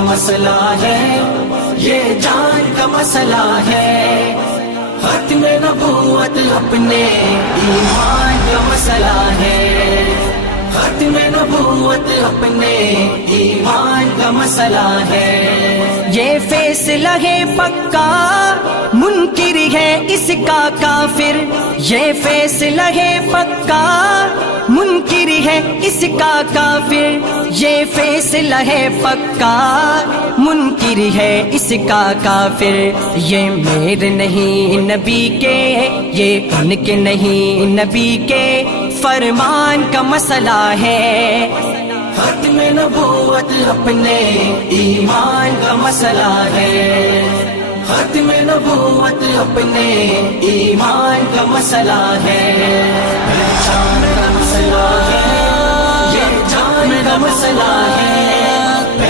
کا مسئلہ ہے، یہ جان کا مسئلہ ہے، ختم نبوت اپنے ایمان کا مسئلہ ہے، ختم نبوت اپنے ایمان کا مسئلہ ہے۔ یہ فیصلہ ہے پکا، منکر ہے اس کا کافر، یہ فیصلہ ہے پکا، منکر ہے اس کا کافر، یہ فیصلہ ہے پکا، منکر ہے اس کا کافر۔ یہ میرے نہیں نبی کے، یہ ان کے نہیں نبی کے فرمان کا مسئلہ ہے، ختم نبوت اپنے ایمان کا مسئلہ ہے، ختم نبوت اپنے ایمان کا مسئلہ ہے، پہچان کا مسئلہ ہے، یہ جان کا مسئلہ ہے،